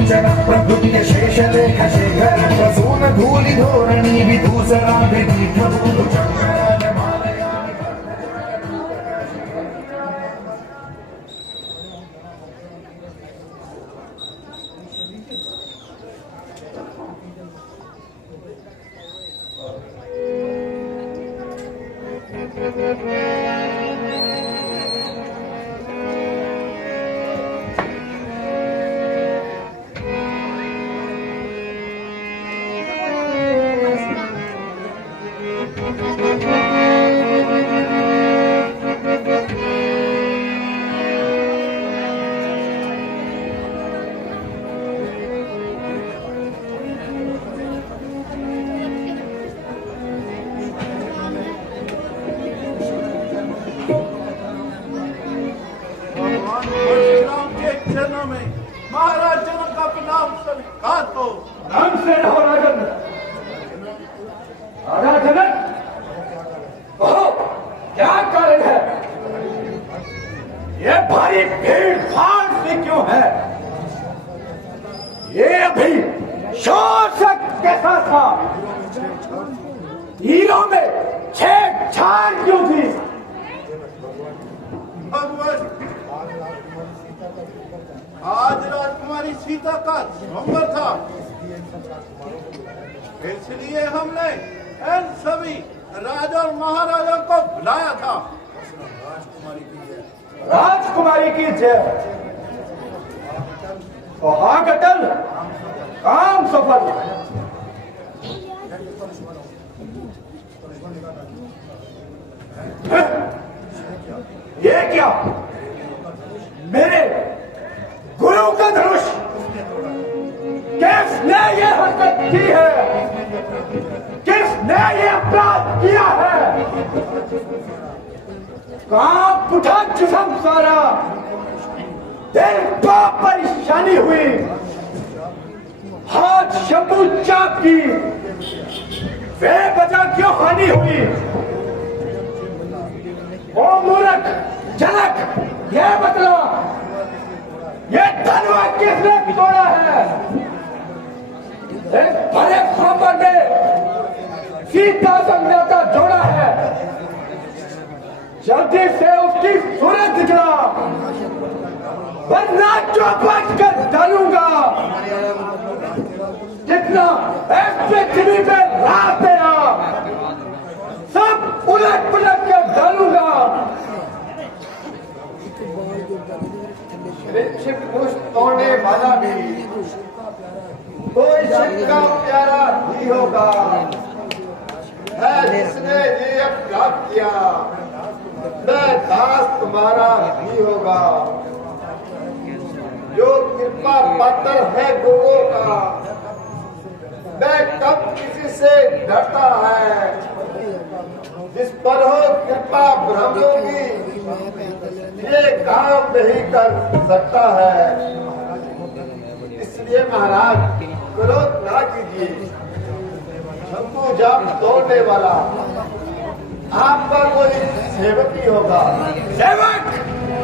विलोचन प्रकृतिय शेषलेख शेखर प्रसून धूलि धोरणी विधूसराभिभूत महाराज जनक का प्रणाम स्वीकार हो। नाम से रहो राजन। राजा जनक, कहो क्या कारण है? ये भारी भीड़ भाड़ से क्यों है? ये अभी शोषक कैसा था? तीरों में छेड़छाड़ क्यों थी? भगवान, आज राजकुमारी सीता का स्वयंवर था, इसलिए हमने इन सभी राजा और महाराजा को बुलाया था। राजकुमारी की जय। तो हाँ अटल, काम सफल। ये क्या? मेरे गुरु का धनुष किसने ये हरकत की है? किसने ये अपराध किया है? कांप उठा जिस्म सारा, दिल को परेशानी हुई, हाथ शंभू चाप की, बेवजह क्यों हानि हुई? ओ मूर्ख जनक, ये बतला, ये तलवा किसने तोड़ा है? एक बड़े खबर ने सीता संग नाता जोड़ा है, जल्दी से उसकी सूरत दिखला, वरना चौपट कर डालूंगा। जितना इस पृथ्वी पे रात तेरा, सब उलट पुलट कर डालूंगा। पुष्प तोड़ने वाला भी कोई शिव का प्यारा ही होगा, है जिसने ये अपराध किया, मैं दास तुम्हारा ही होगा। जो कृपा पात्र है गुरुओं का, मैं कब किसी से डरता है। जिस पर हो कृपा ब्रह्मों की, ये काम नहीं कर सकता है। इसलिए महाराज क्रोध ना कीजिए। शंभू जाप तोड़ने वाला आपका कोई सेवक ही होगा। सेवक?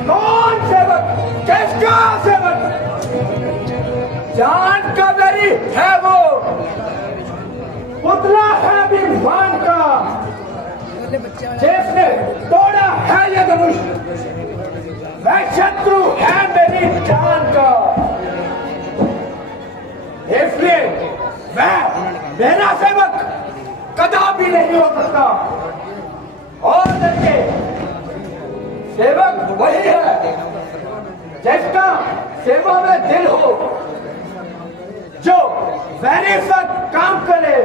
कौन सेवक? किसका सेवक? जान का मेरी है वो, पुतला है भगवान का, जिसने तोड़ा है ये धनुष। मैं शत्रु है मेरी जान का, इसलिए मेरा सेवक कदापि नहीं हो सकता। और देखिए, सेवक वही है जिसका सेवा में दिल हो, जो वैरी सा काम करे,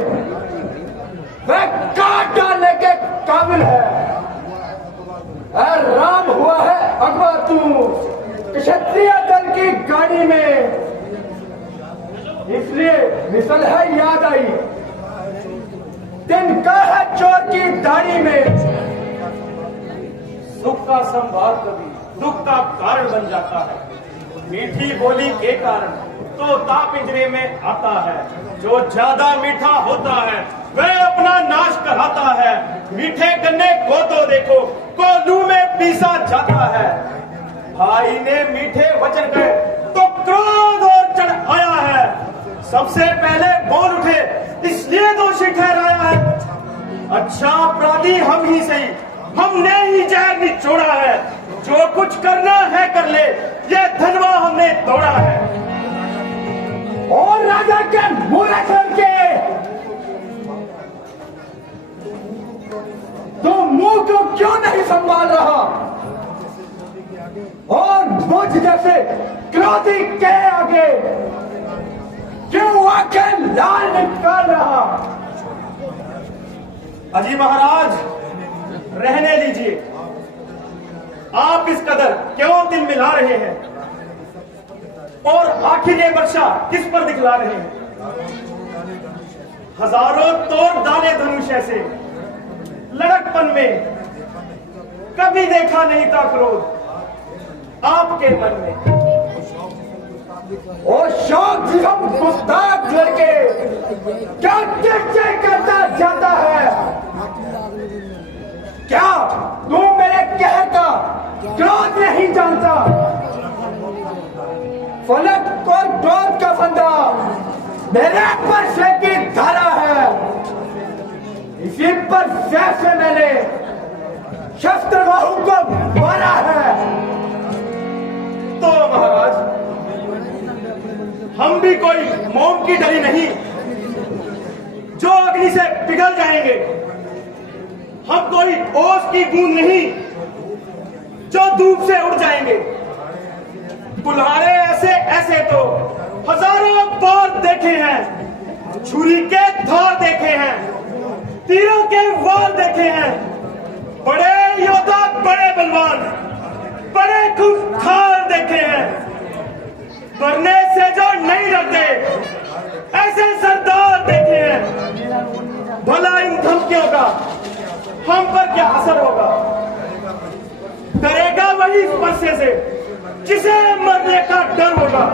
वह काट डालने के काबिल है। राम हुआ है अगवा तू क्षत्रिय दल की गाड़ी में, इसलिए मिसल है याद आई, दिन का है चोर की दाढ़ी में। सुख का संवाद कभी दुख का कारण बन जाता है। मीठी बोली के कारण तोता पिंजरे में आता है, जो ज्यादा मीठा होता है वह अपना नाश कराता है। मीठे गन्ने को तो देखो, कोल्हू में पीसा जाता है। भाई ने मीठे वचन कहे तो क्रोध और चढ़ आया है। सबसे पहले बोल उठे, इसलिए दोषी ठहराया है। अच्छा अपराधी हम ही सही, हमने ही जहर निचोड़ा है। जो कुछ करना है कर ले, ये धनवा हमने तोड़ा है। और राजा के मुंह के तो मुंह को क्यों नहीं संभाल रहा और मुझ जैसे क्रोधी के आगे क्यों आंखें लाल निकाल रहा? अजी महाराज रहने लीजिए, आप इस कदर क्यों दिल मिला रहे हैं? और आखिर ये वर्षा किस पर दिखला रहे हैं? हजारों तोड़ डाले धनुष ऐसे लड़कपन में कभी देखा नहीं था क्रोध आपके मन में। ओ शौक हम गुस्ताख लड़के क्या चर्चा करता जाता है? क्या तू मेरे कहता क्रोध नहीं जानता? फलक और क्रोध का फंदा मेरे पर से की धारा है। इसी पर से मैंने शस्त्र बाहु को मारा है। तो महाराज हम भी कोई मोम की डली नहीं जो अग्नि से पिघल जाएंगे। हम कोई ओस की बूंद नहीं जो धूप से उड़ जाएंगे। कुल्हाड़े ऐसे ऐसे तो हजारों बार देखे हैं, छुरी के धार देखे हैं, तीरों के वार देखे हैं। बड़े योद्धा बड़े बलवान बड़े खूंखार देखे हैं। मरने से जो नहीं डरते ऐसे सरदार देखे हैं। भला इन धमकियों का हम पर क्या असर होगा? डरेगा वही स्पर्श से जिसे मरने का डर होगा।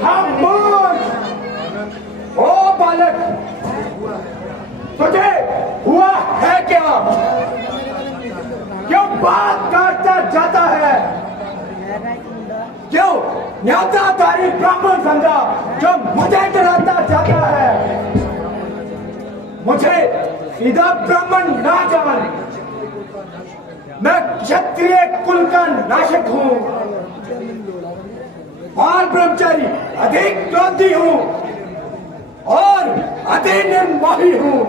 खामोश ओ बालक, तुझे हुआ है क्या? क्यों बात काटता जाता है? क्यों न्योताधारी ब्राह्मण समझा जो मुझे डराता जाता है? मुझे सीधा ब्राह्मण ना जान, मैं क्षत्रिय कुल का नाशक हूँ और ब्रह्मचारी अधिक क्रोधी हूँ और अधिक निर्मोही हूँ।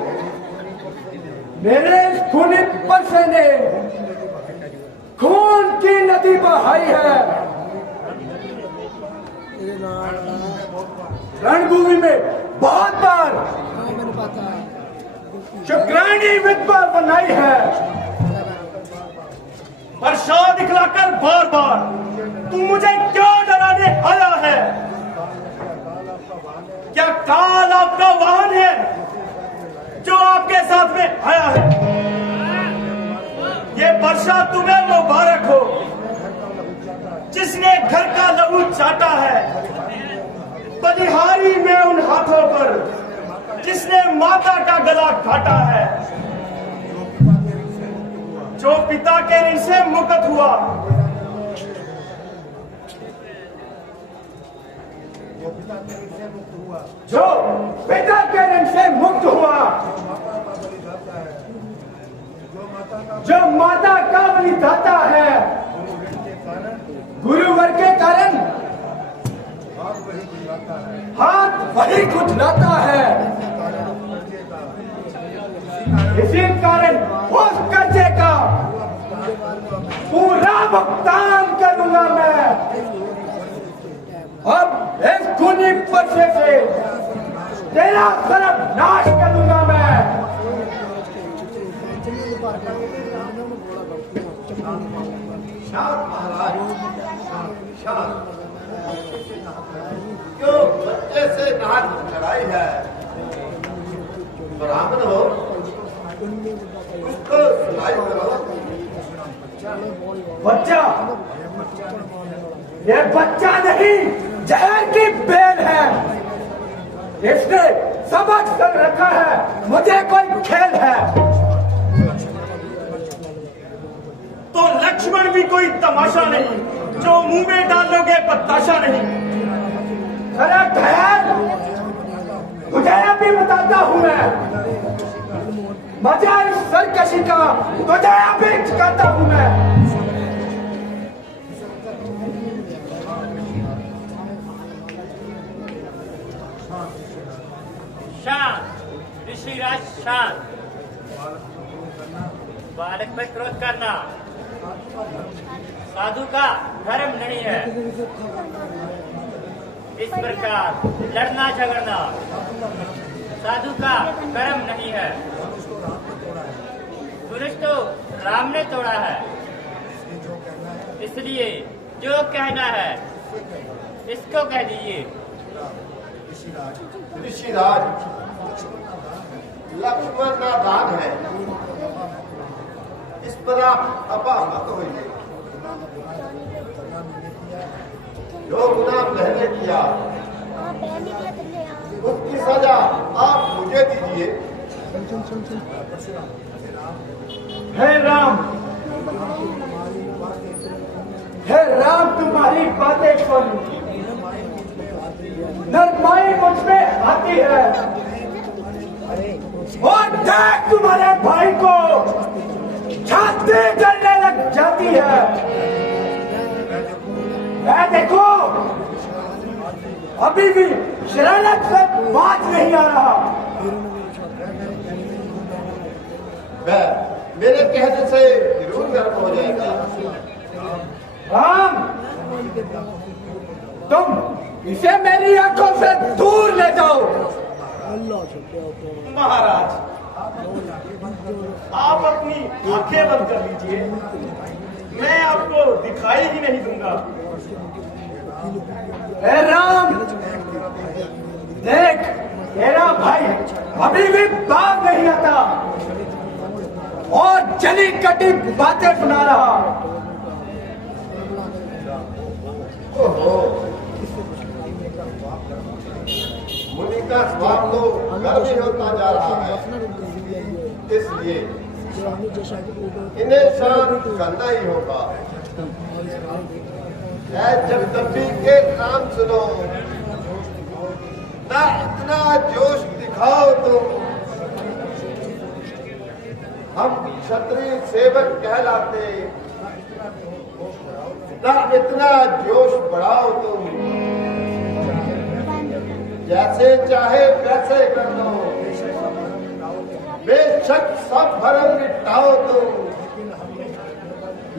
मेरे खूनी परसे ने खून की नदी बहाई है। रणभूमि में बहुत बार शुक्राणी विधवा बनाई है। वर्षा दिखलाकर बार बार तू मुझे क्यों डराने आया है? क्या काल आपका वाहन है जो आपके साथ में आया है? ये वर्षा तुम्हें मुबारक हो जिसने घर का लहू चाटा है। बलिहारी में उन हाथों पर जिसने माता का गला काटा है। जो पिता के ऋण से मुक्त हुआ, जो पिता के ऋण से मुक्त हुआ, जो माता का बलिदाता है, गुरुवर के कारण हाथ वही खुजलाता है। इसी कारण उस कर्जे का पूरा भुगतान करूंगा मैं। अब इस खूनी पर्चे से तेरा सर्वनाश करूंगा मैं। शांत महाराज, शांत। क्यों बच्चे से नाक लड़ाई है? ब्राह्मण हो, उसको सुनाई करो। बच्चा, ये बच्चा नहीं जहर की बेल है। इसने सबक संग रखा है, मुझे कोई खेल है। तो लक्ष्मण भी कोई तमाशा नहीं जो मुंह में डालोगे पताशा नहीं। अरे खैर, तुझे अभी बताता हूं मैं। मजा इस सरकशी का तुझे अभी चुकाता हूं मैं। शांत ऋषिराज, शांत। बालक पर क्रोध करना साधु का धर्म नहीं है। इस प्रकार लड़ना झगड़ना साधु का कर्म नहीं है। पुरुष तो राम ने तोड़ा है, इसलिए जो कहना है इसको कह दीजिए। ऋषिराज, लक्ष्मण नादान है, इस पर आप अपा मत होइए। जो गुनाह पहले किया उसकी सजा आप मुझे दीजिए। हे राम, हे राम, तुम्हारी बातें सुन। नरमाई मुझ में आती है और देख तुम्हारे भाई को छाती जलने लग जाती है। मैं देखो अभी भी शरारत से बात नहीं आ रहा। मेरे कहने से जरूर गर्व हो जाएगा। राम, तुम इसे मेरी आंखों से दूर ले जाओ। महाराज, आप अपनी आंखें बंद कर लीजिए, मैं आपको दिखाई ही नहीं दूंगा। हे राम, देख तेरा भाई अभी भी बात नहीं आता और चली कटी बातें सुना रहा। ओहो, मुनि का स्वाद तो गर्व ही होता जा रहा है, इसलिए इन्हें शांत करना ही होगा। जगदम्बी के नाम सुनो, ना इतना जोश दिखाओ तुम। हम क्षत्रिय सेवक कहलाते, ना इतना जोश बढ़ाओ तुम। जैसे चाहे वैसे कर दो, बेशक सब भरम निपटाओ तुम,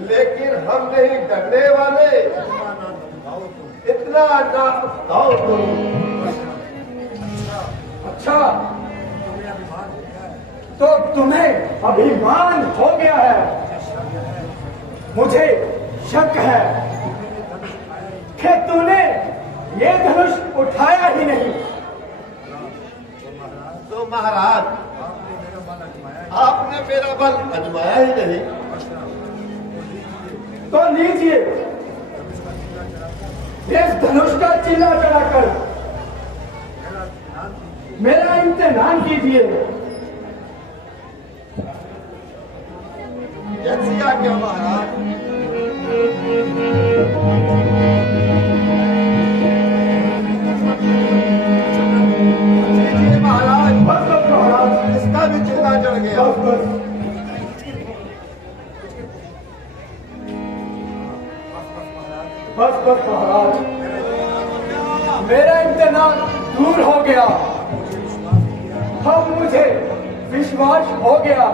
लेकिन हम नहीं डरने वाले, इतना ना उठाओ तुम। अच्छा, तो तुम्हें अभिमान हो गया है। मुझे शक है कि तूने ये धनुष उठाया ही नहीं। तो महाराज, आपने मेरा बल आजमाया ही नहीं। तो लीजिए इस धनुष का चीला चढ़ाकर मेरा इम्तिहान कीजिए। जैसी आज्ञा महाराज। महाराज, बस बस महाराज, इसका भी चिल्ला चढ़ गया। बस बस महाराज, मेरा इम्तिहान दूर हो गया। अब मुझे विश्वास हो गया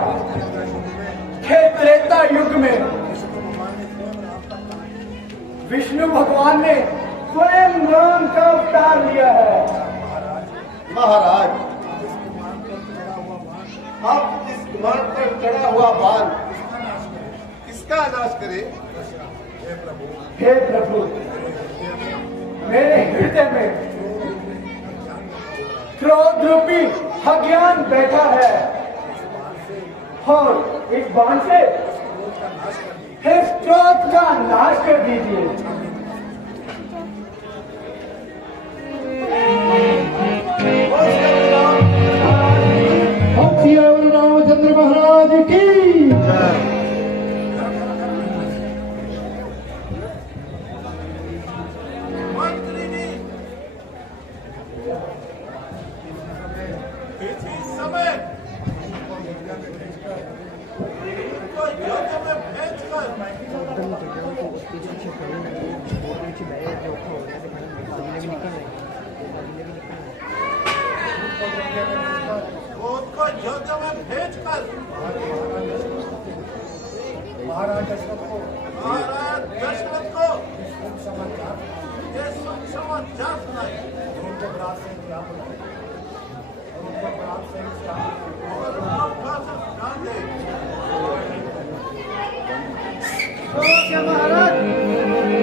कि त्रेता युग में विष्णु भगवान ने स्वयं राम का अवतार लिया है। महाराज, आप इस कुमार पर चढ़ा हुआ बाल किसका नाश करे? हे प्रभु, मेरे हृदय में क्रोध रूपी अज्ञान बैठा है और इस बाण से इस क्रोध का नाश कर दीजिए। रामचंद्र महाराज की मंत्री जी, अयोध्या में भेजकर महाराज दशरथ को ये शुभ समाचार सुनाए उनके बरात से इंतजाम बनाए उनके बरात से इंतजाम और उनका ध्यान दे महाराज